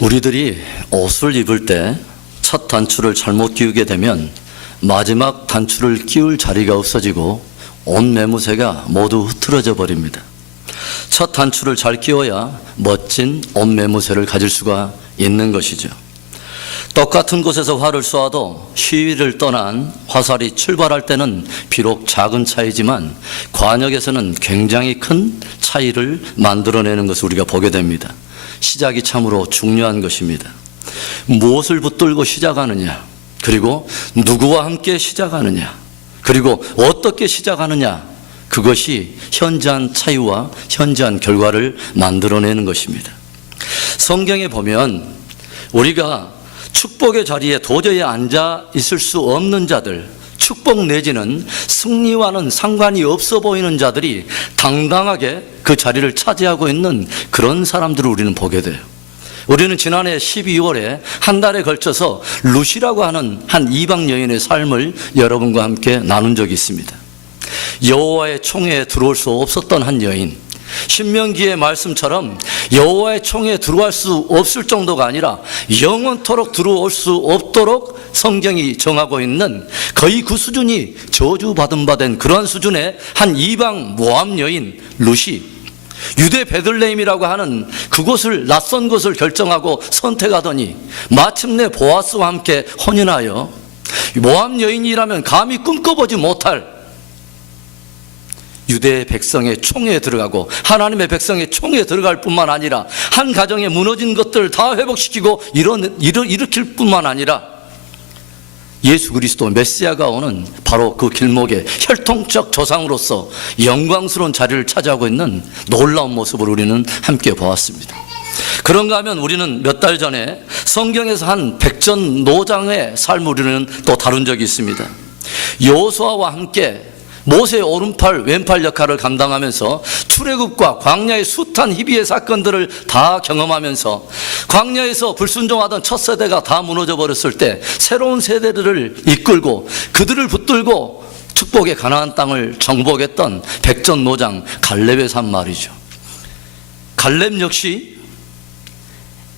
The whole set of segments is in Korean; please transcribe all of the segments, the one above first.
우리들이 옷을 입을 때 첫 단추를 잘못 끼우게 되면 마지막 단추를 끼울 자리가 없어지고 옷 매무새가 모두 흐트러져 버립니다. 첫 단추를 잘 끼워야 멋진 옷 매무새를 가질 수가 있는 것이죠. 똑같은 곳에서 활을 쏘아도 시위를 떠난 화살이 출발할 때는 비록 작은 차이지만 관역에서는 굉장히 큰 차이를 만들어내는 것을 우리가 보게 됩니다. 시작이 참으로 중요한 것입니다. 무엇을 붙들고 시작하느냐, 그리고 누구와 함께 시작하느냐, 그리고 어떻게 시작하느냐, 그것이 현저한 차이와 현저한 결과를 만들어내는 것입니다. 성경에 보면 우리가 축복의 자리에 도저히 앉아 있을 수 없는 자들, 축복 내지는 승리와는 상관이 없어 보이는 자들이 당당하게 그 자리를 차지하고 있는 그런 사람들을 우리는 보게 돼요. 우리는 지난해 12월에 한 달에 걸쳐서 루시라고 하는 한 이방 여인의 삶을 여러분과 함께 나눈 적이 있습니다. 여호와의 총회에 들어올 수 없었던 한 여인, 신명기의 말씀처럼 여호와의 총회에 들어갈 수 없을 정도가 아니라 영원토록 들어올 수 없도록 성경이 정하고 있는 거의 그 수준이 저주받은 바 된 그러한 수준의 한 이방 모압 여인 루시, 유대 베들레헴이라고 하는 그곳을, 낯선 곳을 결정하고 선택하더니 마침내 보아스와 함께 혼인하여 모압 여인이라면 감히 꿈꿔보지 못할 유대 백성의 총회에 들어가고 하나님의 백성의 총회에 들어갈 뿐만 아니라 한 가정에 무너진 것들을 다 회복시키고 일으킬 뿐만 아니라 예수 그리스도 메시아가 오는 바로 그 길목에 혈통적 조상으로서 영광스러운 자리를 차지하고 있는 놀라운 모습을 우리는 함께 보았습니다. 그런가 하면 우리는 몇 달 전에 성경에서 한 백전노장의 삶을 우리는 또 다룬 적이 있습니다. 여호수아와 함께 모세의 오른팔 왼팔 역할을 감당하면서 출애굽과 광야의 숱한 희비의 사건들을 다 경험하면서 광야에서 불순종하던 첫 세대가 다 무너져 버렸을 때 새로운 세대들을 이끌고 그들을 붙들고 축복의 가나안 땅을 정복했던 백전노장 갈렙의 삶 말이죠. 갈렙 역시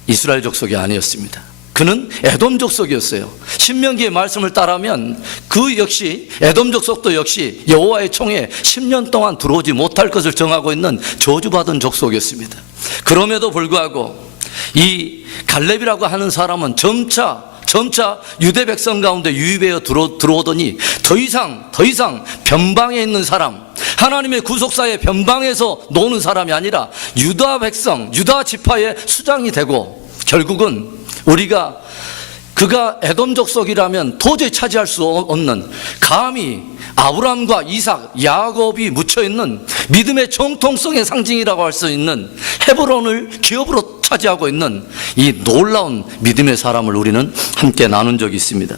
이스라엘 족속이 아니었습니다. 그는 에돔 족속이었어요. 신명기의 말씀을 따르면 그 역시 에돔 족속도 역시 여호와의 총회에 10년 동안 들어오지 못할 것을 정하고 있는 저주받은 족속이었습니다. 그럼에도 불구하고 이 갈렙이라고 하는 사람은 점차 유대 백성 가운데 유입되어 들어오더니 더 이상 변방에 있는 사람, 하나님의 구속사의 변방에서 노는 사람이 아니라 유다 백성, 유다 지파의 수장이 되고 결국은 그가 에돔 족속이라면 도저히 차지할 수 없는, 감히 아브라함과 이삭, 야곱이 묻혀있는 믿음의 정통성의 상징이라고 할 수 있는 헤브론을 기업으로 차지하고 있는 이 놀라운 믿음의 사람을 우리는 함께 나눈 적이 있습니다.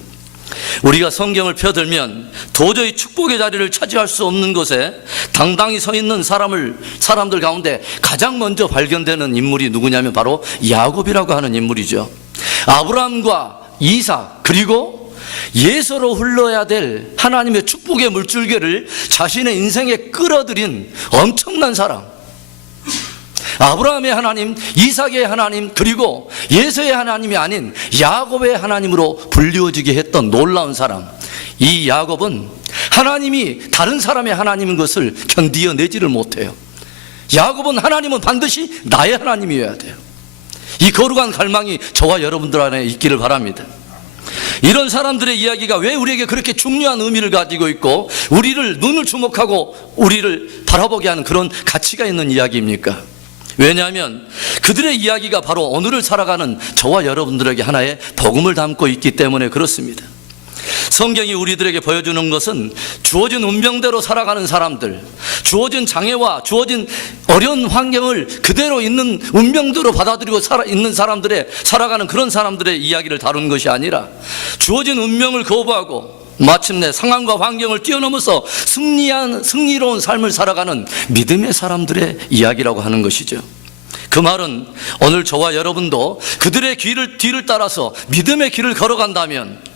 우리가 성경을 펴들면 도저히 축복의 자리를 차지할 수 없는 곳에 당당히 서 있는 사람들 가운데 가장 먼저 발견되는 인물이 누구냐면 바로 야곱이라고 하는 인물이죠. 아브라함과 이삭, 그리고 예서로 흘러야 될 하나님의 축복의 물줄기를 자신의 인생에 끌어들인 엄청난 사람, 아브라함의 하나님, 이삭의 하나님, 그리고 예서의 하나님이 아닌 야곱의 하나님으로 불리워지게 했던 놀라운 사람. 이 야곱은 하나님이 다른 사람의 하나님인 것을 견디어내지를 못해요. 야곱은 하나님은 반드시 나의 하나님이어야 돼요. 이 거룩한 갈망이 저와 여러분들 안에 있기를 바랍니다. 이런 사람들의 이야기가 왜 우리에게 그렇게 중요한 의미를 가지고 있고 우리를 눈을 주목하고 우리를 바라보게 하는 그런 가치가 있는 이야기입니까? 왜냐하면 그들의 이야기가 바로 오늘을 살아가는 저와 여러분들에게 하나의 복음을 담고 있기 때문에 그렇습니다. 성경이 우리들에게 보여주는 것은 주어진 운명대로 살아가는 사람들, 주어진 장애와 주어진 어려운 환경을 그대로 있는 운명대로 받아들이고 있는 사람들의 살아가는 그런 사람들의 이야기를 다루는 것이 아니라 주어진 운명을 거부하고 마침내 상황과 환경을 뛰어넘어서 승리로운 삶을 살아가는 믿음의 사람들의 이야기라고 하는 것이죠. 그 말은 오늘 저와 여러분도 그들의 뒤를 따라서 믿음의 길을 걸어간다면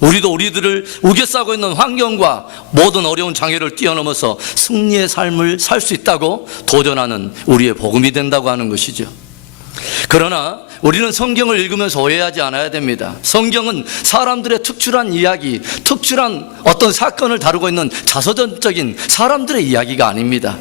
우리도 우리들을 우겨싸고 있는 환경과 모든 어려운 장애를 뛰어넘어서 승리의 삶을 살 수 있다고 도전하는 우리의 복음이 된다고 하는 것이죠. 그러나 우리는 성경을 읽으면서 오해하지 않아야 됩니다. 성경은 사람들의 특출한 이야기, 특출한 어떤 사건을 다루고 있는 자서전적인 사람들의 이야기가 아닙니다.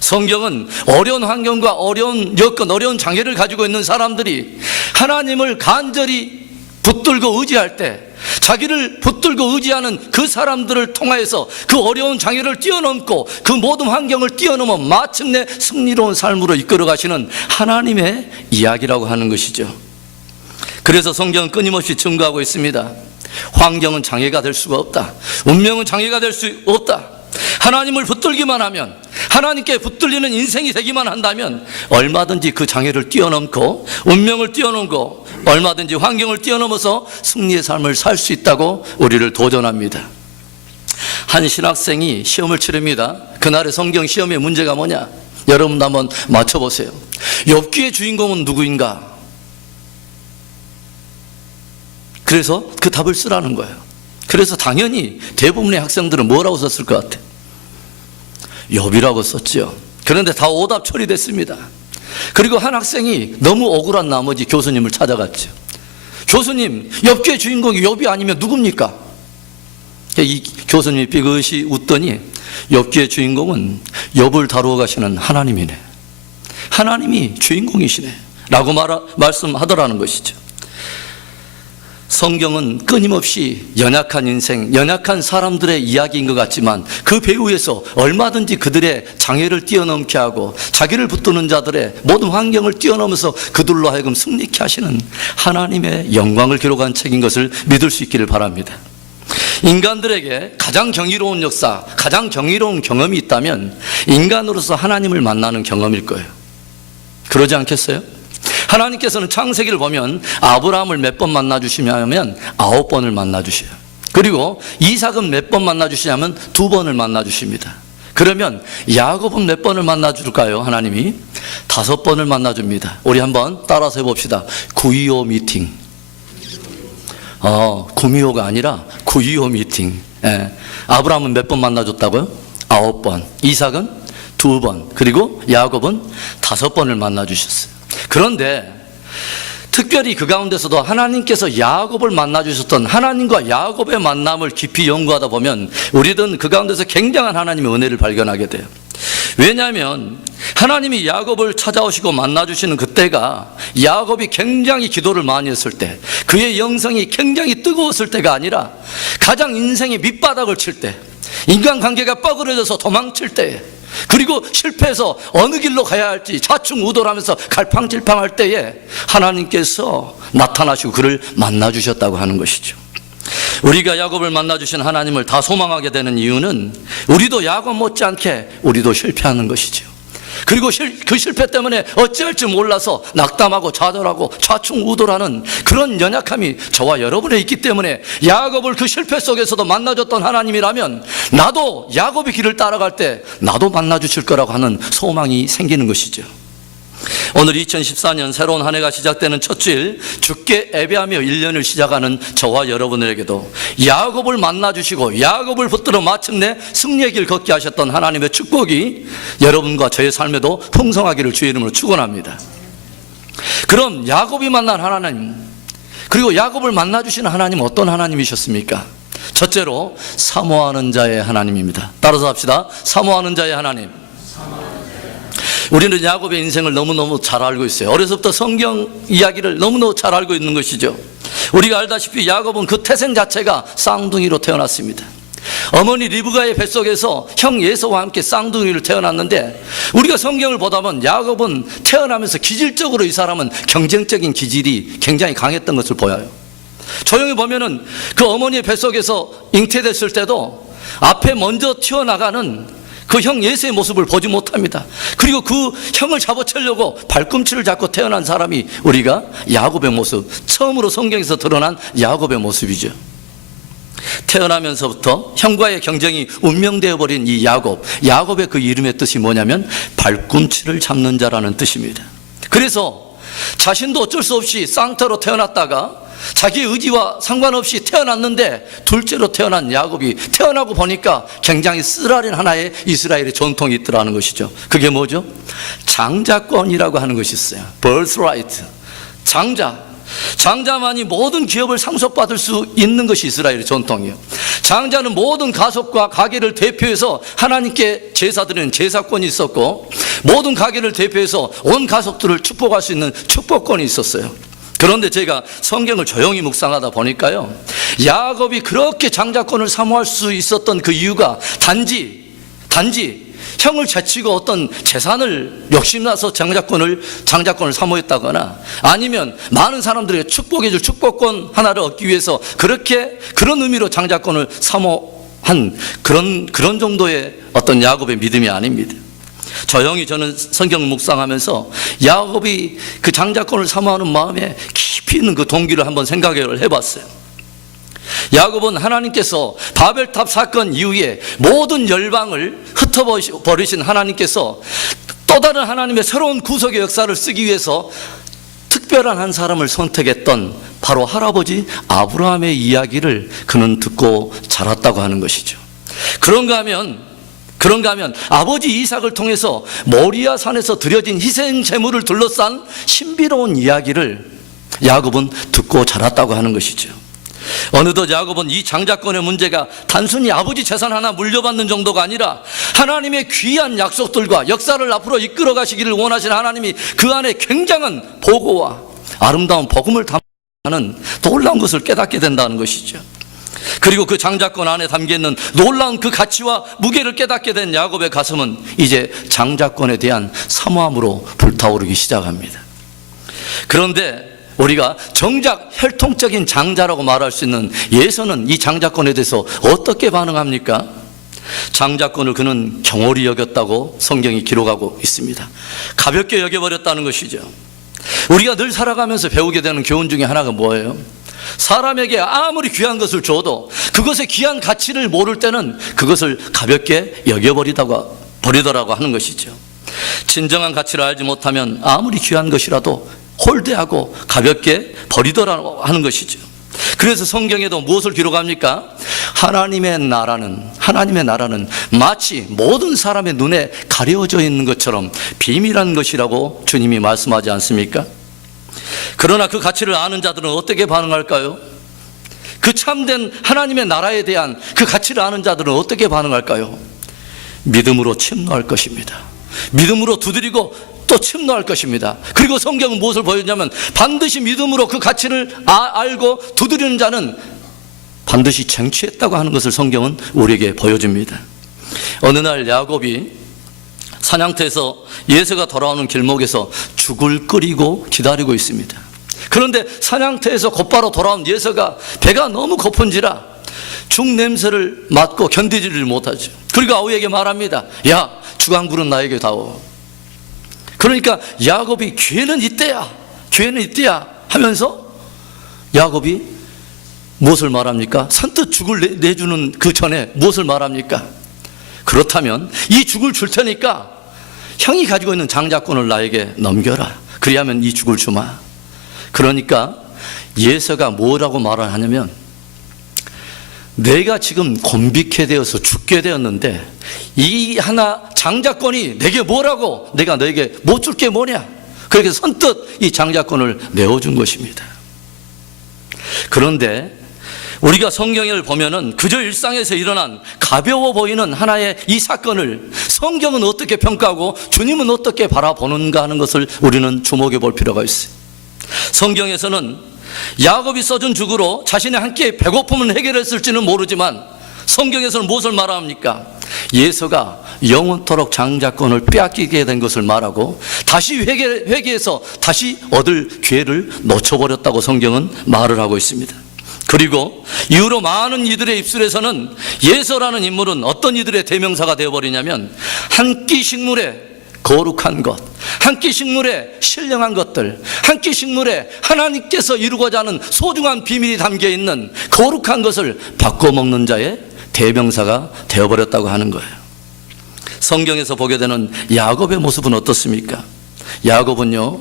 성경은 어려운 환경과 어려운 여건, 어려운 장애를 가지고 있는 사람들이 하나님을 간절히 붙들고 의지할 때, 자기를 붙들고 의지하는 그 사람들을 통하여서 그 어려운 장애를 뛰어넘고 그 모든 환경을 뛰어넘어 마침내 승리로운 삶으로 이끌어 가시는 하나님의 이야기라고 하는 것이죠. 그래서 성경은 끊임없이 증거하고 있습니다. 환경은 장애가 될 수가 없다. 운명은 장애가 될 수 없다. 하나님을 붙들기만 하면, 하나님께 붙들리는 인생이 되기만 한다면 얼마든지 그 장애를 뛰어넘고 운명을 뛰어넘고 얼마든지 환경을 뛰어넘어서 승리의 삶을 살 수 있다고 우리를 도전합니다. 한 신학생이 시험을 치릅니다. 그날의 성경 시험의 문제가 뭐냐? 여러분도 한번 맞춰보세요. 욥기의 주인공은 누구인가? 그래서 그 답을 쓰라는 거예요. 그래서 당연히 대부분의 학생들은 뭐라고 썼을 것 같아요? 욥이라고 썼죠. 그런데 다 오답 처리됐습니다. 그리고 한 학생이 너무 억울한 나머지 교수님을 찾아갔죠. 교수님, 욥기의 주인공이 욥이 아니면 누굽니까? 이 교수님이 삐그시 웃더니 욥기의 주인공은 욥을 다루어 가시는 하나님이네, 하나님이 주인공이시네 라고 말씀하더라는 것이죠. 성경은 끊임없이 연약한 인생, 연약한 사람들의 이야기인 것 같지만 그 배후에서 얼마든지 그들의 장애를 뛰어넘게 하고 자기를 붙드는 자들의 모든 환경을 뛰어넘어서 그들로 하여금 승리케 하시는 하나님의 영광을 기록한 책인 것을 믿을 수 있기를 바랍니다. 인간들에게 가장 경이로운 역사, 가장 경이로운 경험이 있다면 인간으로서 하나님을 만나는 경험일 거예요. 그러지 않겠어요? 하나님께서는 창세기를 보면 아브라함을 몇 번 만나주시냐면 9번을 만나주셔요. 그리고 이삭은 몇 번 만나주시냐면 2번을 만나주십니다. 그러면 야곱은 몇 번을 만나줄까요? 하나님이 5번을 만나줍니다. 우리 한번 따라서 해봅시다. 925 미팅. 925가 아니라 925 미팅. 아브라함은 몇 번 만나줬다고요? 9번. 이삭은 2번. 그리고 야곱은 5번을 만나주셨어요. 그런데 특별히 그 가운데서도 하나님께서 야곱을 만나주셨던 하나님과 야곱의 만남을 깊이 연구하다 보면 우리들은 그 가운데서 굉장한 하나님의 은혜를 발견하게 돼요. 왜냐하면 하나님이 야곱을 찾아오시고 만나주시는 그때가 야곱이 굉장히 기도를 많이 했을 때, 그의 영성이 굉장히 뜨거웠을 때가 아니라 가장 인생의 밑바닥을 칠 때, 인간관계가 뻐그러져서 도망칠 때에, 그리고 실패해서 어느 길로 가야 할지 좌충우돌하면서 갈팡질팡할 때에 하나님께서 나타나시고 그를 만나주셨다고 하는 것이죠. 우리가 야곱을 만나주신 하나님을 다 소망하게 되는 이유는 우리도 야곱 못지않게 우리도 실패하는 것이죠. 그리고 그 실패 때문에 어찌할지 몰라서 낙담하고 좌절하고 좌충우돌하는 그런 연약함이 저와 여러분에 있기 때문에 야곱을 그 실패 속에서도 만나줬던 하나님이라면 나도 야곱의 길을 따라갈 때 나도 만나주실 거라고 하는 소망이 생기는 것이죠. 오늘 2014년 새로운 한 해가 시작되는 첫 주일, 주께 예배하며 1년을 시작하는 저와 여러분에게도 야곱을 만나주시고 야곱을 붙들어 마침내 승리의 길 걷게 하셨던 하나님의 축복이 여러분과 저의 삶에도 풍성하기를 주의 이름으로 축원합니다. 그럼 야곱이 만난 하나님, 그리고 야곱을 만나주시는 하나님, 어떤 하나님이셨습니까? 첫째로 사모하는 자의 하나님입니다. 따라서 합시다. 사모하는 자의 하나님. 우리는 야곱의 인생을 너무너무 잘 알고 있어요. 어려서부터 성경 이야기를 너무너무 잘 알고 있는 것이죠. 우리가 알다시피 야곱은 그 태생 자체가 쌍둥이로 태어났습니다. 어머니 리브가의 뱃속에서 형 예서와 함께 쌍둥이를 태어났는데, 우리가 성경을 보다 보면 야곱은 태어나면서 기질적으로 이 사람은 경쟁적인 기질이 굉장히 강했던 것을 보여요. 조용히 보면은 그 어머니의 뱃속에서 잉태됐을 때도 앞에 먼저 튀어나가는 그 형 예수의 모습을 보지 못합니다. 그리고 그 형을 잡아채려고 발꿈치를 잡고 태어난 사람이 우리가 야곱의 모습, 처음으로 성경에서 드러난 야곱의 모습이죠. 태어나면서부터 형과의 경쟁이 운명되어 버린 이 야곱, 야곱의 그 이름의 뜻이 뭐냐면 발꿈치를 잡는 자라는 뜻입니다. 그래서 자신도 어쩔 수 없이 쌍태로 태어났다가 자기의 의지와 상관없이 태어났는데 둘째로 태어난 야곱이 태어나고 보니까 굉장히 쓰라린 하나의 이스라엘의 전통이 있더라는 것이죠. 그게 뭐죠? 장자권이라고 하는 것이 있어요. birthright. 장자만이 모든 기업을 상속받을 수 있는 것이 이스라엘의 전통이에요. 장자는 모든 가족과 가게를 대표해서 하나님께 제사드리는 제사권이 있었고, 모든 가게를 대표해서 온 가족들을 축복할 수 있는 축복권이 있었어요. 그런데 제가 성경을 조용히 묵상하다 보니까요, 야곱이 그렇게 장자권을 사모할 수 있었던 그 이유가 단지 형을 제치고 어떤 재산을 욕심나서 장자권을 사모했다거나, 아니면 많은 사람들에게 축복해줄 축복권 하나를 얻기 위해서 그런 의미로 장자권을 사모한 그런 정도의 어떤 야곱의 믿음이 아닙니다. 조용히 저는 성경 묵상하면서 야곱이 그 장자권을 사모하는 마음에 깊이 있는 그 동기를 한번 생각을 해봤어요. 야곱은 하나님께서 바벨탑 사건 이후에 모든 열방을 흩어버리신 하나님께서 또 다른 하나님의 새로운 구속의 역사를 쓰기 위해서 특별한 한 사람을 선택했던 바로 할아버지 아브라함의 이야기를 그는 듣고 자랐다고 하는 것이죠. 그런가 하면 아버지 이삭을 통해서 모리아 산에서 드려진 희생 제물을 둘러싼 신비로운 이야기를 야곱은 듣고 자랐다고 하는 것이죠. 어느덧 야곱은 이 장자권의 문제가 단순히 아버지 재산 하나 물려받는 정도가 아니라 하나님의 귀한 약속들과 역사를 앞으로 이끌어 가시기를 원하시는 하나님이 그 안에 굉장한 보고와 아름다운 복음을 담는 놀라운 것을 깨닫게 된다는 것이죠. 그리고 그 장자권 안에 담겨있는 놀라운 그 가치와 무게를 깨닫게 된 야곱의 가슴은 이제 장자권에 대한 사모함으로 불타오르기 시작합니다. 그런데 우리가 정작 혈통적인 장자라고 말할 수 있는 예서는 이 장자권에 대해서 어떻게 반응합니까? 장자권을 그는 경홀히 여겼다고 성경이 기록하고 있습니다. 가볍게 여겨버렸다는 것이죠. 우리가 늘 살아가면서 배우게 되는 교훈 중에 하나가 뭐예요? 사람에게 아무리 귀한 것을 줘도 그것의 귀한 가치를 모를 때는 그것을 가볍게 여겨버리더라고 하는 것이죠. 진정한 가치를 알지 못하면 아무리 귀한 것이라도 홀대하고 가볍게 버리더라고 하는 것이죠. 그래서 성경에도 무엇을 기록합니까? 하나님의 나라는 마치 모든 사람의 눈에 가려져 있는 것처럼 비밀한 것이라고 주님이 말씀하지 않습니까? 그러나 그 가치를 아는 자들은 어떻게 반응할까요? 그 참된 하나님의 나라에 대한 그 가치를 아는 자들은 어떻게 반응할까요? 믿음으로 침노할 것입니다. 믿음으로 두드리고 또 침노할 것입니다. 그리고 성경은 무엇을 보여주냐면 반드시 믿음으로 그 가치를 알고 두드리는 자는 반드시 쟁취했다고 하는 것을 성경은 우리에게 보여줍니다. 어느 날 야곱이 사냥터에서 예서가 돌아오는 길목에서 죽을 끓이고 기다리고 있습니다. 그런데 사냥터에서 곧바로 돌아온 예서가 배가 너무 고픈지라 죽 냄새를 맡고 견디지를 못하죠. 그리고 아우에게 말합니다. 야, 죽 한 그릇 나에게 다오. 그러니까 야곱이 기회는 이때야 하면서 야곱이 무엇을 말합니까? 선뜻 죽을 내주는 그 전에 무엇을 말합니까? 그렇다면 이 죽을 줄 테니까 형이 가지고 있는 장자권을 나에게 넘겨라. 그리하면 이 죽을 주마. 그러니까 예서가 뭐라고 말을 하냐면 내가 지금 곤비케 되어서 죽게 되었는데 이 하나 장자권이 내게 뭐라고? 내가 너에게 못 줄 게 뭐냐? 그렇게 선뜻 이 장자권을 내어준 것입니다. 그런데 우리가 성경을 보면은 그저 일상에서 일어난 가벼워 보이는 하나의 이 사건을 성경은 어떻게 평가하고 주님은 어떻게 바라보는가 하는 것을 우리는 주목해 볼 필요가 있어요. 성경에서는 야곱이 써준 죽으로 자신의 한 끼의 배고픔을 해결했을지는 모르지만 성경에서는 무엇을 말합니까? 예서가 영원토록 장자권을 빼앗기게 된 것을 말하고 다시 회개해서 다시 얻을 기회를 놓쳐버렸다고 성경은 말을 하고 있습니다. 그리고 이후로 많은 이들의 입술에서는 예서라는 인물은 어떤 이들의 대명사가 되어버리냐면 한 끼 식물에 거룩한 것, 한 끼 식물에 신령한 것들, 한 끼 식물에 하나님께서 이루고자 하는 소중한 비밀이 담겨있는 거룩한 것을 바꿔먹는 자의 대명사가 되어버렸다고 하는 거예요. 성경에서 보게 되는 야곱의 모습은 어떻습니까? 야곱은요,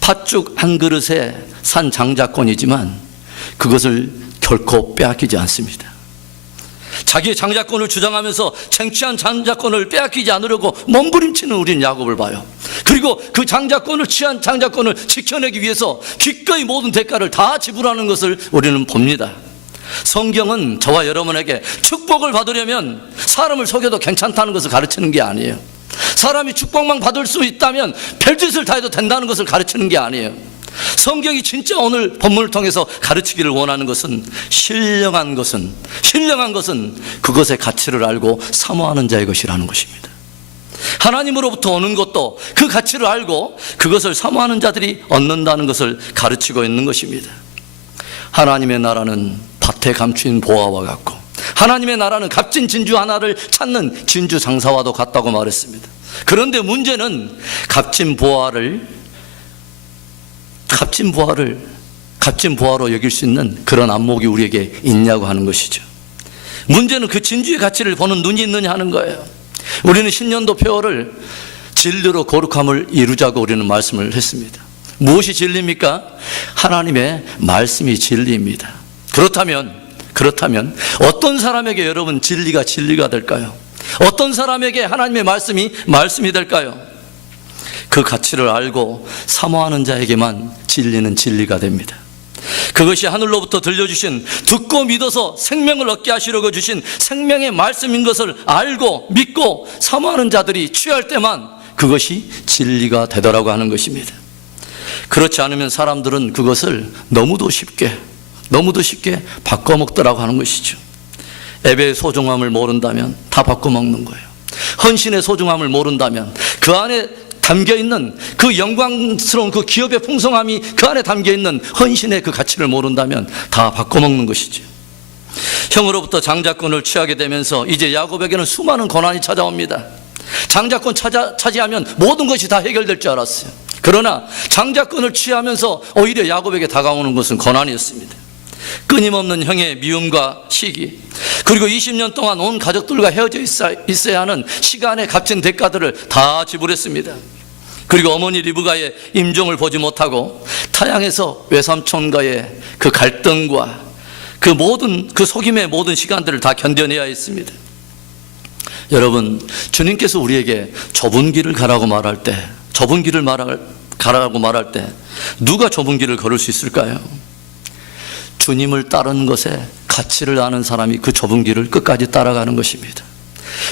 팥죽 한 그릇에 산 장자권이지만 그것을 결코 빼앗기지 않습니다. 자기의 장자권을 주장하면서 쟁취한 장자권을 빼앗기지 않으려고 몸부림치는 우린 야곱을 봐요. 그리고 그 취한 장자권을 지켜내기 위해서 기꺼이 모든 대가를 다 지불하는 것을 우리는 봅니다. 성경은 저와 여러분에게 축복을 받으려면 사람을 속여도 괜찮다는 것을 가르치는 게 아니에요. 사람이 축복만 받을 수 있다면 별짓을 다 해도 된다는 것을 가르치는 게 아니에요. 성경이 진짜 오늘 본문을 통해서 가르치기를 원하는 것은 신령한 것은 그것의 가치를 알고 사모하는 자의 것이라는 것입니다. 하나님으로부터 오는 것도 그 가치를 알고 그것을 사모하는 자들이 얻는다는 것을 가르치고 있는 것입니다. 하나님의 나라는 밭에 감춘 보화와 같고 하나님의 나라는 값진 진주 하나를 찾는 진주 장사와도 같다고 말했습니다. 그런데 문제는 값진 보화로 여길 수 있는 그런 안목이 우리에게 있냐고 하는 것이죠. 문제는 그 진주의 가치를 보는 눈이 있느냐 하는 거예요. 우리는 신년도 표어를 진리로 거룩함을 이루자고 우리는 말씀을 했습니다. 무엇이 진리입니까? 하나님의 말씀이 진리입니다. 그렇다면 어떤 사람에게 여러분 진리가 될까요? 어떤 사람에게 하나님의 말씀이 될까요? 그 가치를 알고 사모하는 자에게만 진리는 진리가 됩니다. 그것이 하늘로부터 들려주신 듣고 믿어서 생명을 얻게 하시려고 주신 생명의 말씀인 것을 알고 믿고 사모하는 자들이 취할 때만 그것이 진리가 되더라고 하는 것입니다. 그렇지 않으면 사람들은 그것을 너무도 쉽게 바꿔먹더라고 하는 것이죠. 예배의 소중함을 모른다면 다 바꿔먹는 거예요. 헌신의 소중함을 모른다면 그 안에 담겨있는 그 영광스러운 그 기업의 풍성함이 그 안에 담겨있는 헌신의 그 가치를 모른다면 다 바꿔먹는 것이죠. 형으로부터 장자권을 취하게 되면서 이제 야곱에게는 수많은 고난이 찾아옵니다. 장자권 차지하면 모든 것이 다 해결될 줄 알았어요. 그러나 장자권을 취하면서 오히려 야곱에게 다가오는 것은 고난이었습니다. 끊임없는 형의 미움과 시기, 그리고 20년 동안 온 가족들과 헤어져 있어야 하는 시간의 값진 대가들을 다 지불했습니다. 그리고 어머니 리브가의 임종을 보지 못하고 타향에서 외삼촌과의 그 갈등과 그 속임의 모든 시간들을 다 견뎌내야 했습니다. 여러분, 주님께서 우리에게 좁은 길을 가라고 말할 때 누가 좁은 길을 걸을 수 있을까요? 주님을 따르는 것에 가치를 아는 사람이 그 좁은 길을 끝까지 따라가는 것입니다.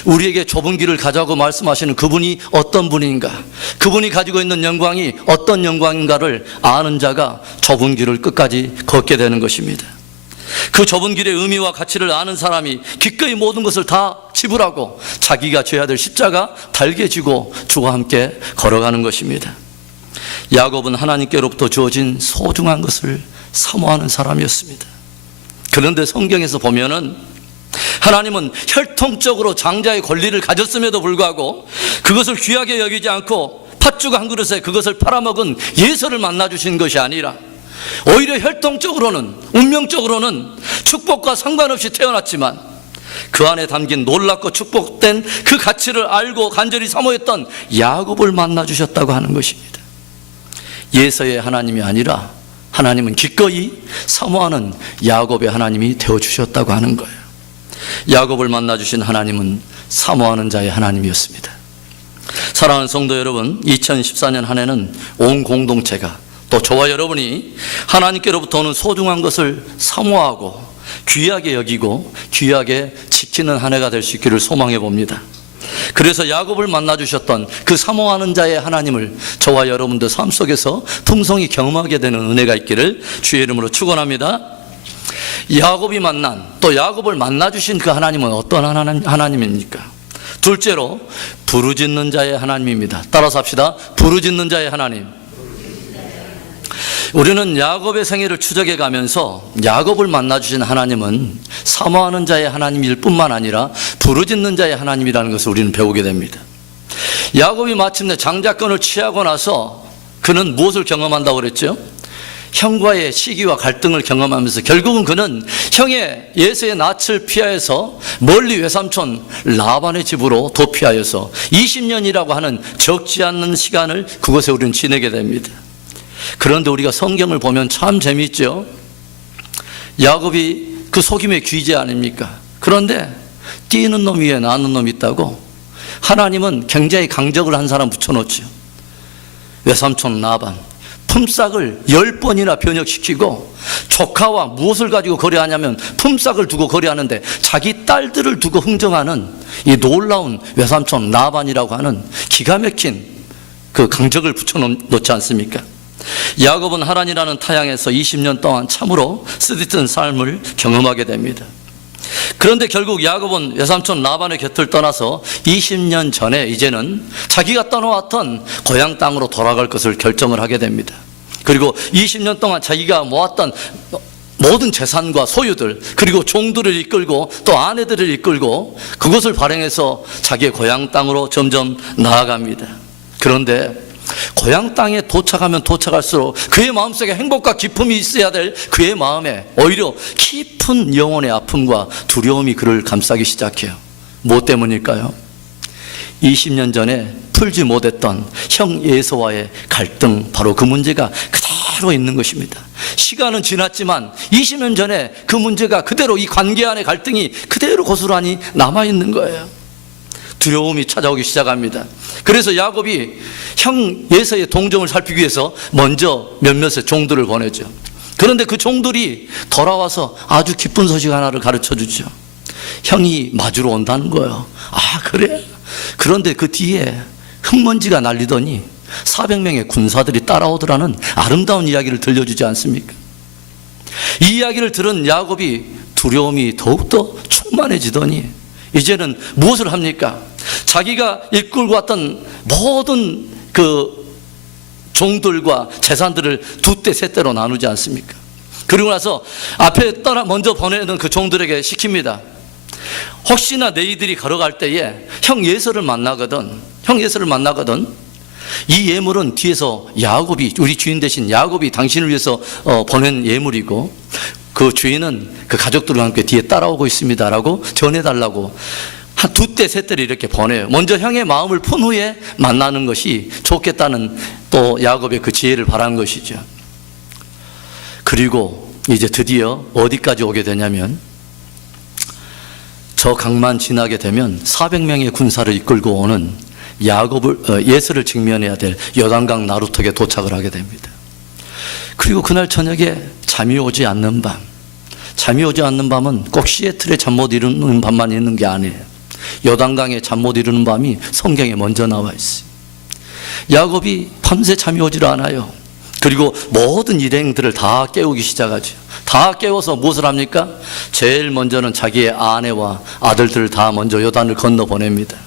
우리에게 좁은 길을 가자고 말씀하시는 그분이 어떤 분인가, 그분이 가지고 있는 영광이 어떤 영광인가를 아는 자가 좁은 길을 끝까지 걷게 되는 것입니다. 그 좁은 길의 의미와 가치를 아는 사람이 기꺼이 모든 것을 다 지불하고 자기가 져야 될 십자가 달게 지고 주와 함께 걸어가는 것입니다. 야곱은 하나님께로부터 주어진 소중한 것을 사모하는 사람이었습니다. 그런데 성경에서 보면은 하나님은 혈통적으로 장자의 권리를 가졌음에도 불구하고 그것을 귀하게 여기지 않고 팥죽 한 그릇에 그것을 팔아먹은 예서를 만나주신 것이 아니라 오히려 혈통적으로는, 운명적으로는 축복과 상관없이 태어났지만 그 안에 담긴 놀랍고 축복된 그 가치를 알고 간절히 사모했던 야곱을 만나주셨다고 하는 것입니다. 예서의 하나님이 아니라 하나님은 기꺼이 사모하는 야곱의 하나님이 되어주셨다고 하는 거예요. 야곱을 만나주신 하나님은 사모하는 자의 하나님이었습니다. 사랑하는 성도 여러분, 2014년 한 해는 온 공동체가 또 저와 여러분이 하나님께로부터 오는 소중한 것을 사모하고 귀하게 여기고 귀하게 지키는 한 해가 될 수 있기를 소망해 봅니다. 그래서 야곱을 만나주셨던 그 사모하는 자의 하나님을 저와 여러분들 삶 속에서 풍성히 경험하게 되는 은혜가 있기를 주의 이름으로 축원합니다. 야곱이 만난, 또 야곱을 만나주신 그 하나님은 어떤 하나님입니까? 둘째로 부르짖는 자의 하나님입니다. 따라서 합시다. 부르짖는 자의 하나님. 우리는 야곱의 생애를 추적해 가면서 야곱을 만나주신 하나님은 사모하는 자의 하나님일 뿐만 아니라 부르짖는 자의 하나님이라는 것을 우리는 배우게 됩니다. 야곱이 마침내 장자권을 취하고 나서 그는 무엇을 경험한다고 그랬죠? 형과의 시기와 갈등을 경험하면서 결국은 그는 형의 예서의 낯을 피하여서 멀리 외삼촌 라반의 집으로 도피하여서 20년이라고 하는 적지 않는 시간을 그곳에 우리는 지내게 됩니다. 그런데 우리가 성경을 보면 참 재미있죠. 야곱이 그 속임의 귀재 아닙니까? 그런데 뛰는 놈 위에 나는 놈이 있다고 하나님은 굉장히 강적을 한 사람 붙여놓죠. 외삼촌 라반 품삯을 10번이나 변역시키고, 조카와 무엇을 가지고 거래하냐면 품삯을 두고 거래하는데 자기 딸들을 두고 흥정하는 이 놀라운 외삼촌 라반이라고 하는 기가 막힌 그 강적을 붙여놓지 않습니까? 야곱은 하란이라는 타향에서 20년 동안 참으로 쓰디쓴 삶을 경험하게 됩니다. 그런데 결국 야곱은 외삼촌 라반의 곁을 떠나서 20년 전에 이제는 자기가 떠나왔던 고향 땅으로 돌아갈 것을 결정을 하게 됩니다. 그리고 20년 동안 자기가 모았던 모든 재산과 소유들, 그리고 종들을 이끌고 또 아내들을 이끌고 그것을 발행해서 자기의 고향 땅으로 점점 나아갑니다. 그런데 고향 땅에 도착하면 도착할수록 그의 마음속에 행복과 기쁨이 있어야 될 그의 마음에 오히려 깊은 영혼의 아픔과 두려움이 그를 감싸기 시작해요. 뭐 때문일까요? 20년 전에 풀지 못했던 형 에서와의 갈등, 바로 그 문제가 그대로 있는 것입니다. 시간은 지났지만 20년 전에 그 문제가 그대로, 이 관계 안의 갈등이 그대로 고스란히 남아있는 거예요. 두려움이 찾아오기 시작합니다. 그래서 야곱이 형 에서의 동정을 살피기 위해서 먼저 몇몇의 종들을 보내죠. 그런데 그 종들이 돌아와서 아주 기쁜 소식 하나를 가르쳐 주죠. 형이 마주러 온다는 거예요. 아, 그래? 그런데 그 뒤에 흙먼지가 날리더니 400명의 군사들이 따라오더라는 아름다운 이야기를 들려주지 않습니까? 이 이야기를 들은 야곱이 두려움이 더욱더 충만해지더니 이제는 무엇을 합니까? 자기가 이끌고 왔던 모든 그 종들과 재산들을 두 때, 세 때로 나누지 않습니까? 그리고 나서 앞에 먼저 보내는 그 종들에게 시킵니다. 혹시나 너희들이 걸어갈 때에 형 에서를 만나거든, 이 예물은 뒤에서 야곱이, 우리 주인 대신 야곱이 당신을 위해서 보낸 예물이고, 그 주인은 그 가족들과 함께 뒤에 따라오고 있습니다 라고 전해달라고 한 두 때, 세 때를 이렇게 보내요. 먼저 형의 마음을 푼 후에 만나는 것이 좋겠다는 또 야곱의 그 지혜를 바란 것이죠. 그리고 이제 드디어 어디까지 오게 되냐면, 저 강만 지나게 되면 400명의 군사를 이끌고 오는 예서를 직면해야 될 요단강 나루턱에 도착을 하게 됩니다. 그리고 그날 저녁에 잠이 오지 않는 밤은 꼭 시애틀에 잠 못 이루는 밤만 있는 게 아니에요. 요단강에 잠 못 이루는 밤이 성경에 먼저 나와 있어요. 야곱이 밤새 잠이 오질 않아요. 그리고 모든 일행들을 다 깨우기 시작하죠. 다 깨워서 무엇을 합니까? 제일 먼저는 자기의 아내와 아들들을 다 먼저 요단을 건너 보냅니다.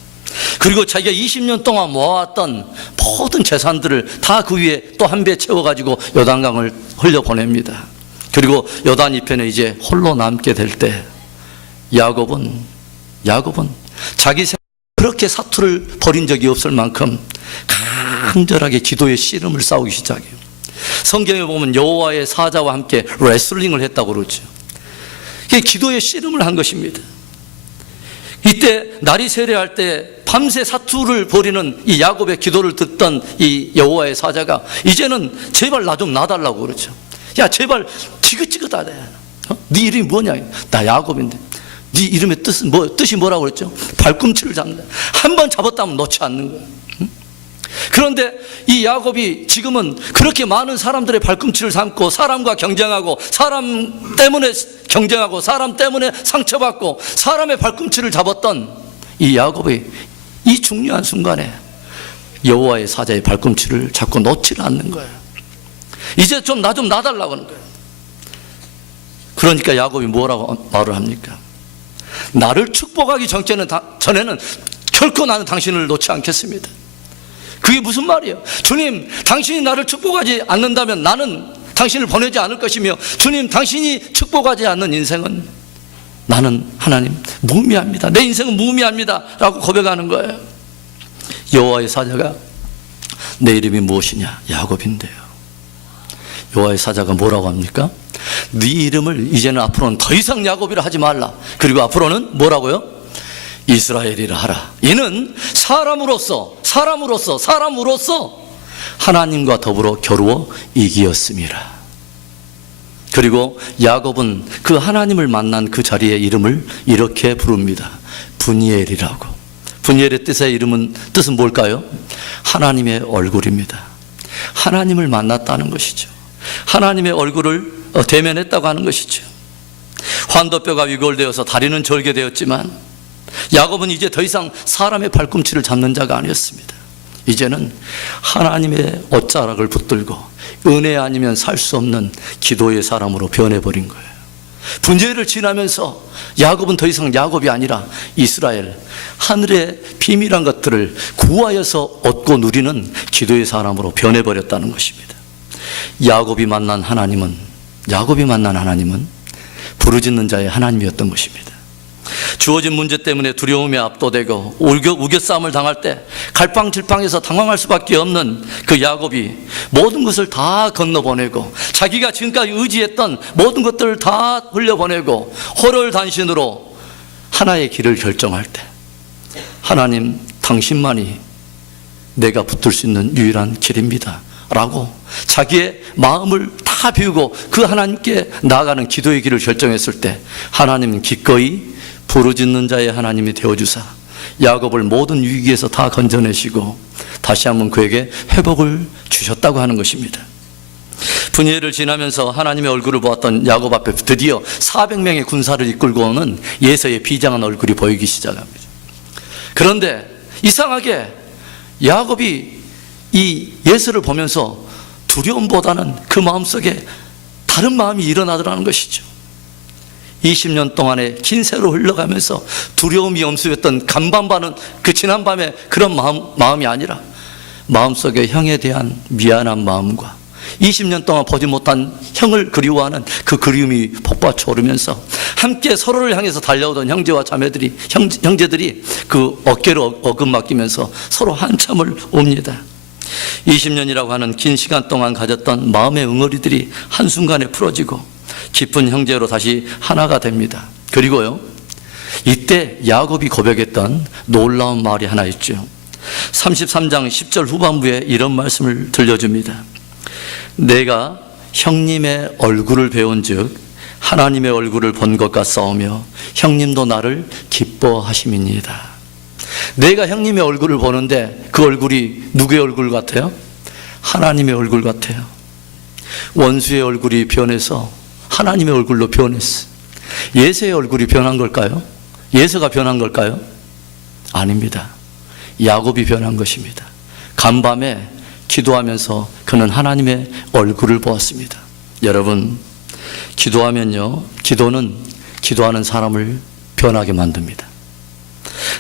그리고 자기가 20년 동안 모아왔던 모든 재산들을 다 그 위에 또 한 배 채워가지고 요단강을 흘려보냅니다. 그리고 요단 이편에 이제 홀로 남게 될 때 야곱은 자기 생각에 그렇게 사투를 벌인 적이 없을 만큼 간절하게 기도의 씨름을 싸우기 시작해요. 성경에 보면 여호와의 사자와 함께 레슬링을 했다고 그러죠. 기도의 씨름을 한 것입니다. 이때 날이 세례할 때 밤새 사투를 벌이는 이 야곱의 기도를 듣던 이 여호와의 사자가 이제는 제발 나 좀 놔달라고 그러죠. 야, 제발 지긋지긋하다. 네 이름이 뭐냐? 나 야곱인데. 네 이름의 뜻이 뭐라고 그랬죠? 발꿈치를 잡는다. 한 번 잡았다면 놓지 않는 거예요. 그런데 이 야곱이 지금은 그렇게 많은 사람들의 발꿈치를 삼고 사람과 경쟁하고 사람 때문에 경쟁하고 사람 때문에 상처받고 사람의 발꿈치를 잡았던 이 야곱이 이 중요한 순간에 여호와의 사자의 발꿈치를 잡고 놓지를 않는 거예요. 이제 좀 나 좀 놔달라고 하는 거예요. 그러니까 야곱이 뭐라고 말을 합니까? 나를 축복하기 전에는 결코 나는 당신을 놓지 않겠습니다. 그게 무슨 말이에요? 주님, 당신이 나를 축복하지 않는다면 나는 당신을 보내지 않을 것이며, 주님, 당신이 축복하지 않는 인생은 나는 하나님 무의미합니다. 내 인생은 무의미합니다 라고 고백하는 거예요. 여호와의 사자가 내 이름이 무엇이냐? 야곱인데요. 여호와의 사자가 뭐라고 합니까? 네 이름을 이제는 앞으로는 더 이상 야곱이라 하지 말라. 그리고 앞으로는 뭐라고요? 이스라엘이라 하라. 이는 사람으로서 하나님과 더불어 겨루어 이기었음이라. 그리고 야곱은 그 하나님을 만난 그 자리의 이름을 이렇게 부릅니다. 분이엘이라고. 분이엘의 뜻은 뭘까요? 하나님의 얼굴입니다. 하나님을 만났다는 것이죠. 하나님의 얼굴을 대면했다고 하는 것이죠. 환도뼈가 위골되어서 다리는 절개되었지만 야곱은 이제 더 이상 사람의 발꿈치를 잡는 자가 아니었습니다. 이제는 하나님의 옷자락을 붙들고 은혜 아니면 살 수 없는 기도의 사람으로 변해버린 거예요. 분재를 지나면서 야곱은 더 이상 야곱이 아니라 이스라엘, 하늘의 비밀한 것들을 구하여서 얻고 누리는 기도의 사람으로 변해버렸다는 것입니다. 야곱이 만난 하나님은 부르짖는 자의 하나님이었던 것입니다. 주어진 문제 때문에 두려움에 압도되고 우겨싸움을 당할 때 갈팡질팡해서 당황할 수밖에 없는 그 야곱이 모든 것을 다 건너보내고 자기가 지금까지 의지했던 모든 것들을 다 흘려보내고 호롤단신으로 하나의 길을 결정할 때, 하나님 당신만이 내가 붙들 수 있는 유일한 길입니다 라고 자기의 마음을 다 비우고 그 하나님께 나아가는 기도의 길을 결정했을 때, 하나님은 기꺼이 부르짖는 자의 하나님이 되어주사 야곱을 모든 위기에서 다 건져내시고 다시 한번 그에게 회복을 주셨다고 하는 것입니다. 분이엘을 지나면서 하나님의 얼굴을 보았던 야곱 앞에 드디어 400명의 군사를 이끌고 오는 예서의 비장한 얼굴이 보이기 시작합니다. 그런데 이상하게 야곱이 이 예서를 보면서 두려움보다는 그 마음속에 다른 마음이 일어나더라는 것이죠. 20년 동안의 긴 세로 흘러가면서 두려움이 엄습했던 간밤바는 그 지난밤에 그런 마음이 아니라 마음속에 형에 대한 미안한 마음과 20년 동안 보지 못한 형을 그리워하는 그 그리움이 폭받쳐 오르면서 함께 서로를 향해서 달려오던 형제와 자매들이 형제들이 그 어깨로 어긋맡기면서 서로 한참을 옵니다. 20년이라고 하는 긴 시간 동안 가졌던 마음의 응어리들이 한순간에 풀어지고 깊은 형제로 다시 하나가 됩니다. 그리고요, 이때 야곱이 고백했던 놀라운 말이 하나 있죠. 33장 10절 후반부에 이런 말씀을 들려줍니다. 내가 형님의 얼굴을 배운 즉 하나님의 얼굴을 본 것 같사오며 형님도 나를 기뻐하심이니이다. 내가 형님의 얼굴을 보는데 그 얼굴이 누구의 얼굴 같아요? 하나님의 얼굴 같아요. 원수의 얼굴이 변해서 하나님의 얼굴로 변했어요. 예서의 얼굴이 변한 걸까요? 예서가 변한 걸까요? 아닙니다. 야곱이 변한 것입니다. 간밤에 기도하면서 그는 하나님의 얼굴을 보았습니다. 여러분, 기도하면요, 기도는 기도하는 사람을 변하게 만듭니다.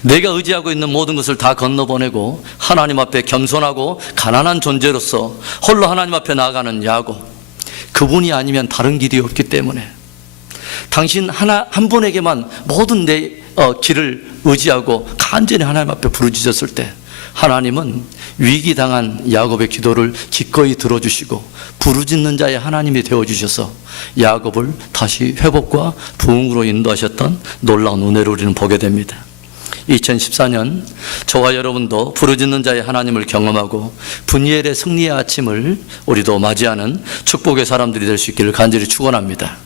내가 의지하고 있는 모든 것을 다 건너보내고 하나님 앞에 겸손하고 가난한 존재로서 홀로 하나님 앞에 나아가는 야곱, 그분이 아니면 다른 길이 없기 때문에 당신 한 분에게만 모든 내 길을 의지하고 간절히 하나님 앞에 부르짖었을 때 하나님은 위기당한 야곱의 기도를 기꺼이 들어주시고 부르짖는 자의 하나님이 되어주셔서 야곱을 다시 회복과 부흥으로 인도하셨던 놀라운 은혜를 우리는 보게 됩니다. 2014년 저와 여러분도 부르짖는 자의 하나님을 경험하고 분이엘의 승리의 아침을 우리도 맞이하는 축복의 사람들이 될 수 있기를 간절히 축원합니다.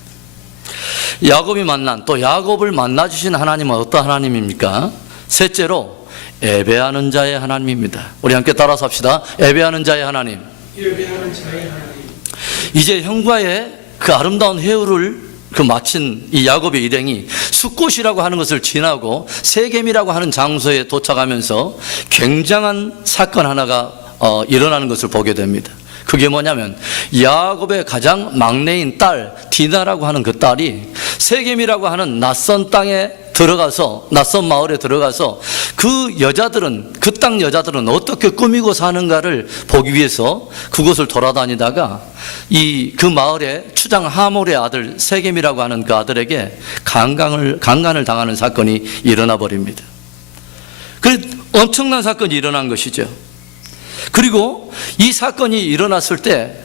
야곱이 만난, 또 야곱을 만나주신 하나님은 어떤 하나님입니까? 셋째로 예배하는 자의 하나님입니다. 우리 함께 따라서 합시다. 예배하는 자의 하나님. 예배하는 자의 하나님. 이제 형과의 그 아름다운 회유를 마친 이 야곱의 일행이 숫곳이라고 하는 것을 지나고 세겜이라고 하는 장소에 도착하면서 굉장한 사건 하나가 일어나는 것을 보게 됩니다. 그게 뭐냐면 야곱의 가장 막내인 딸 디나라고 하는 그 딸이 세겜이라고 하는 낯선 땅에 들어가서, 낯선 마을에 들어가서 그 여자들은, 그 땅 여자들은 어떻게 꾸미고 사는가를 보기 위해서 그곳을 돌아다니다가 그 마을의 추장 하몰의 아들 세겜이라고 하는 그 아들에게 강간을 당하는 사건이 일어나 버립니다. 그 엄청난 사건이 일어난 것이죠. 그리고 이 사건이 일어났을 때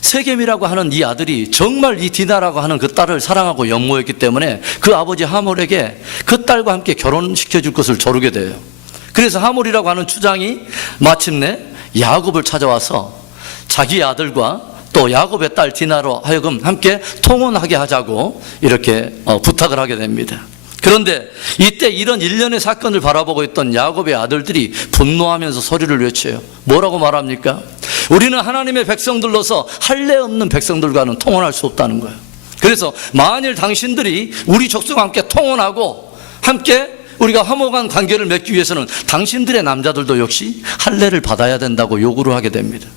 세겜이라고 하는 이 아들이 정말 이 디나라고 하는 그 딸을 사랑하고 연모했기 때문에 그 아버지 하몰에게 그 딸과 함께 결혼시켜 줄 것을 조르게 돼요. 그래서 하몰이라고 하는 추장이 마침내 야곱을 찾아와서 자기 아들과 또 야곱의 딸 디나로 하여금 함께 통혼하게 하자고 이렇게 부탁을 하게 됩니다. 그런데 이때 이런 일련의 사건을 바라보고 있던 야곱의 아들들이 분노하면서 소리를 외쳐요. 뭐라고 말합니까? 우리는 하나님의 백성들로서 할례 없는 백성들과는 통혼할 수 없다는 거예요. 그래서 만일 당신들이 우리 족속과 함께 통혼하고 함께 우리가 화목한 관계를 맺기 위해서는 당신들의 남자들도 역시 할례를 받아야 된다고 요구를 하게 됩니다.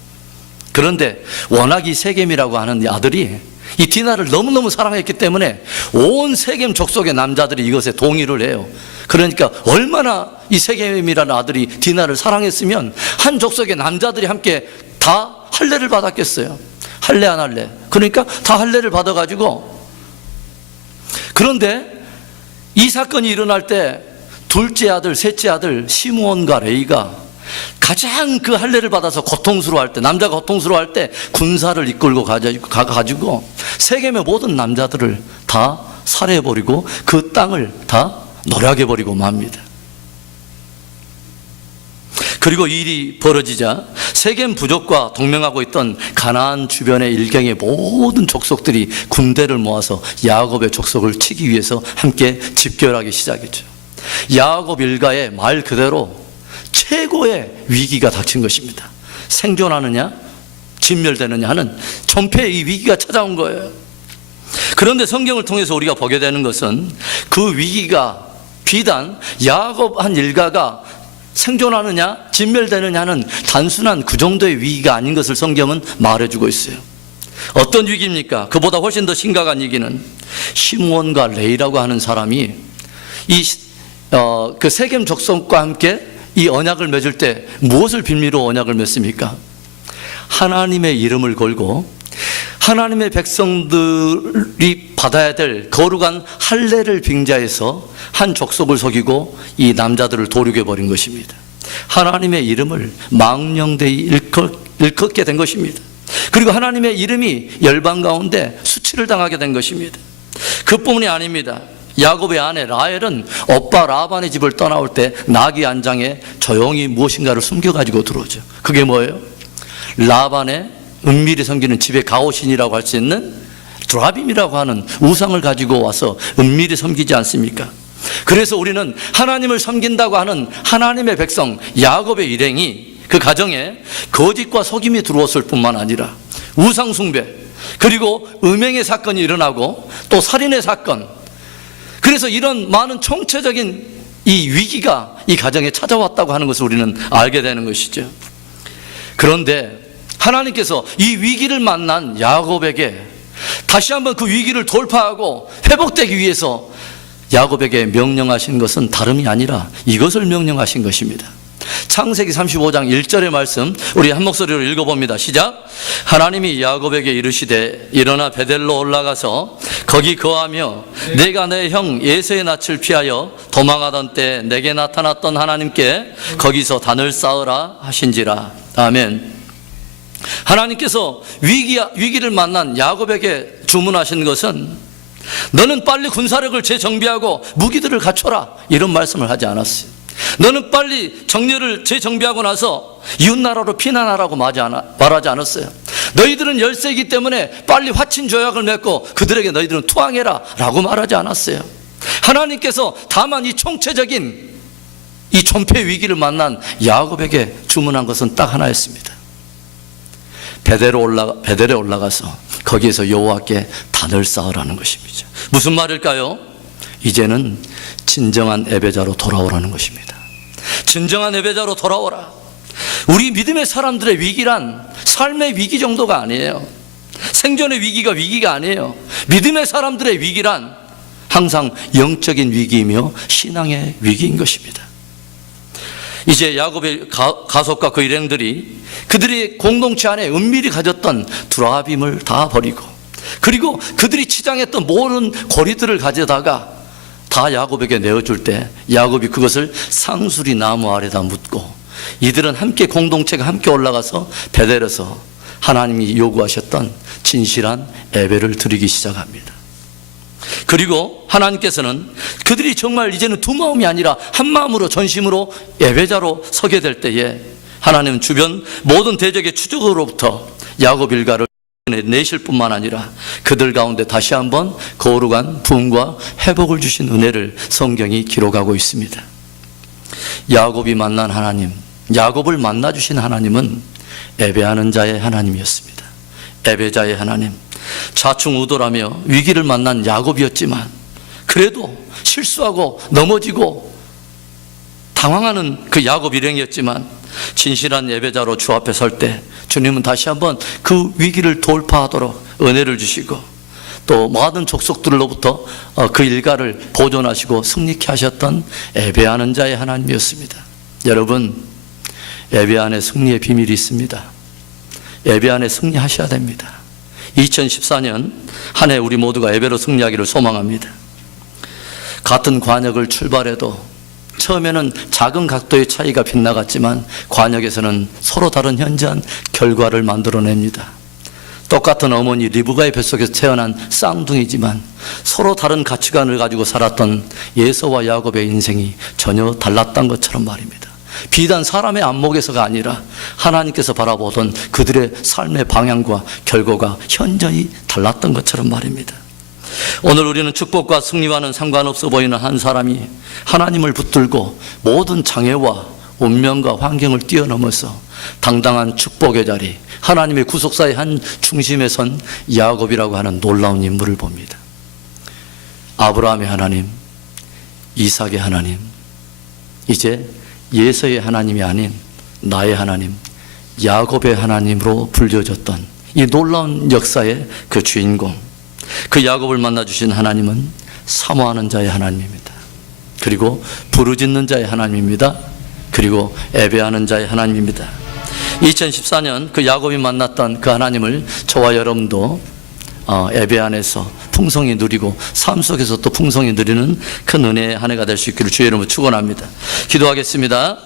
그런데 워낙 이 세겜이라고 하는 이 아들이 이 디나를 너무너무 사랑했기 때문에 온 세겜 족속의 남자들이 이것에 동의를 해요. 그러니까 얼마나 이 세겜이라는 아들이 디나를 사랑했으면 한 족속의 남자들이 함께 다 할례를 받았겠어요. 할례 안 할례? 그러니까 다 할례를 받아가지고, 그런데 이 사건이 일어날 때 둘째 아들, 셋째 아들 시므온과 레이가 가장 그 할례를 받아서 고통스러워할 때, 남자가 고통스러워할 때 군사를 이끌고 가가지고 세겜의 모든 남자들을 다 살해해버리고 그 땅을 다 노략해버리고 맙니다. 그리고 이 일이 벌어지자 세겜 부족과 동맹하고 있던 가나안 주변의 일경의 모든 족속들이 군대를 모아서 야곱의 족속을 치기 위해서 함께 집결하기 시작했죠. 야곱 일가의 말 그대로 최고의 위기가 닥친 것입니다. 생존하느냐 진멸되느냐 하는 전폐의 이 위기가 찾아온 거예요. 그런데 성경을 통해서 우리가 보게 되는 것은 그 위기가 비단 야곱 한 일가가 생존하느냐 진멸되느냐는 단순한 그 정도의 위기가 아닌 것을 성경은 말해주고 있어요. 어떤 위기입니까? 그보다 훨씬 더 심각한 위기는 시므온과 레이라고 하는 사람이 그 세겜 족속과 함께 이 언약을 맺을 때 무엇을 빌미로 언약을 맺습니까? 하나님의 이름을 걸고 하나님의 백성들이 받아야 될 거룩한 할례를 빙자해서 한 족속을 속이고 이 남자들을 도륙해 버린 것입니다. 하나님의 이름을 망령되이 일컫게 된 것입니다. 그리고 하나님의 이름이 열방 가운데 수치를 당하게 된 것입니다. 그뿐이 아닙니다. 야곱의 아내 라헬은 오빠 라반의 집을 떠나올 때 나귀 안장에 조용히 무엇인가를 숨겨가지고 들어오죠. 그게 뭐예요? 라반의 은밀히 섬기는 집의 가오신이라고 할 수 있는 드라빔이라고 하는 우상을 가지고 와서 은밀히 섬기지 않습니까? 그래서 우리는 하나님을 섬긴다고 하는 하나님의 백성 야곱의 일행이 그 가정에 거짓과 속임이 들어왔을 뿐만 아니라 우상 숭배, 그리고 음행의 사건이 일어나고 또 살인의 사건, 그래서 이런 많은 총체적인 이 위기가 이 가정에 찾아왔다고 하는 것을 우리는 알게 되는 것이죠. 그런데 하나님께서 이 위기를 만난 야곱에게 다시 한번 그 위기를 돌파하고 회복되기 위해서 야곱에게 명령하신 것은 다름이 아니라 이것을 명령하신 것입니다. 창세기 35장 1절의 말씀 우리 한 목소리로 읽어봅니다. 시작. 하나님이 야곱에게 이르시되 일어나 베델로 올라가서 거기 거하며 내가 내 형 에서의 낯을 피하여 도망하던 때 내게 나타났던 하나님께 거기서 단을 쌓으라 하신지라. 아멘. 하나님께서 위기를 만난 야곱에게 주문하신 것은 너는 빨리 군사력을 재정비하고 무기들을 갖춰라 이런 말씀을 하지 않았어요. 너는 빨리 정렬을 재정비하고 나서 이웃나라로 피난하라고 말하지 않았어요. 너희들은 열세이기 때문에 빨리 화친 조약을 맺고 그들에게 너희들은 투항해라 라고 말하지 않았어요. 하나님께서 다만 이 총체적인 이 존폐 위기를 만난 야곱에게 주문한 것은 딱 하나였습니다. 베델에 올라가서 거기에서 여호와께 단을 쌓으라는 것입니다. 무슨 말일까요? 이제는 진정한 예배자로 돌아오라는 것입니다. 진정한 예배자로 돌아오라. 우리 믿음의 사람들의 위기란 삶의 위기 정도가 아니에요. 생존의 위기가 아니에요. 믿음의 사람들의 위기란 항상 영적인 위기이며 신앙의 위기인 것입니다. 이제 야곱의 가족과 그 일행들이 그들이 공동체 안에 은밀히 가졌던 두라빔을 다 버리고, 그리고 그들이 치장했던 모든 고리들을 가져다가 다 야곱에게 내어줄 때 야곱이 그것을 상수리 나무 아래다 묻고, 이들은 함께 공동체가 함께 올라가서 베델에서 하나님이 요구하셨던 진실한 예배를 드리기 시작합니다. 그리고 하나님께서는 그들이 정말 이제는 두 마음이 아니라 한 마음으로 전심으로 예배자로 서게 될 때에 하나님은 주변 모든 대적의 추적으로부터 야곱 일가를 내실 뿐만 아니라 그들 가운데 다시 한번 거룩한 부흥과 회복을 주신 은혜를 성경이 기록하고 있습니다. 야곱이 만난 하나님, 야곱을 만나주신 하나님은 예배하는 자의 하나님이었습니다. 예배자의 하나님, 좌충우돌하며 위기를 만난 야곱이었지만 그래도 실수하고 넘어지고 당황하는 그 야곱 일행이었지만 진실한 예배자로 주 앞에 설 때 주님은 다시 한번 그 위기를 돌파하도록 은혜를 주시고 또 모든 족속들로부터 그 일가를 보존하시고 승리케 하셨던 예배하는 자의 하나님이었습니다. 여러분, 예배 안에 승리의 비밀이 있습니다. 예배 안에 승리하셔야 됩니다. 2014년 한 해 우리 모두가 예배로 승리하기를 소망합니다. 같은 관역을 출발해도 처음에는 작은 각도의 차이가 빗나갔지만 관역에서는 서로 다른 현저한 결과를 만들어냅니다. 똑같은 어머니 리브가의 뱃속에서 태어난 쌍둥이지만 서로 다른 가치관을 가지고 살았던 예서와 야곱의 인생이 전혀 달랐던 것처럼 말입니다. 비단 사람의 안목에서가 아니라 하나님께서 바라보던 그들의 삶의 방향과 결과가 현저히 달랐던 것처럼 말입니다. 오늘 우리는 축복과 승리와는 상관없어 보이는 한 사람이 하나님을 붙들고 모든 장애와 운명과 환경을 뛰어넘어서 당당한 축복의 자리, 하나님의 구속사의 한 중심에 선 야곱이라고 하는 놀라운 인물을 봅니다. 아브라함의 하나님, 이삭의 하나님, 이제 예서의 하나님이 아닌 나의 하나님, 야곱의 하나님으로 불려졌던 이 놀라운 역사의 그 주인공, 그 야곱을 만나주신 하나님은 사모하는 자의 하나님입니다. 그리고 부르짖는 자의 하나님입니다. 그리고 예배하는 자의 하나님입니다. 2014년 그 야곱이 만났던 그 하나님을 저와 여러분도 예배 안에서 풍성히 누리고 삶 속에서 또 풍성히 누리는 큰 은혜의 한 해가 될 수 있기를 주의 이름으로 축원합니다. 기도하겠습니다.